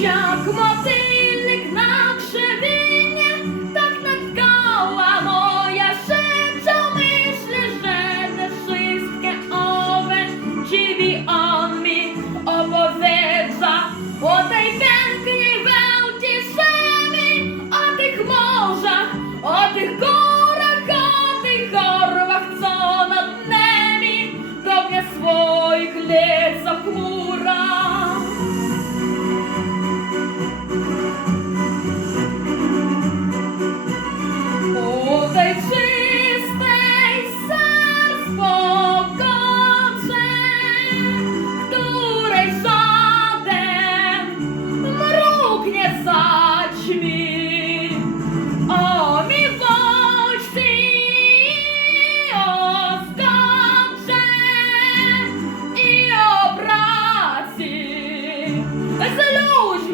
як мотиль.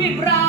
вибрав.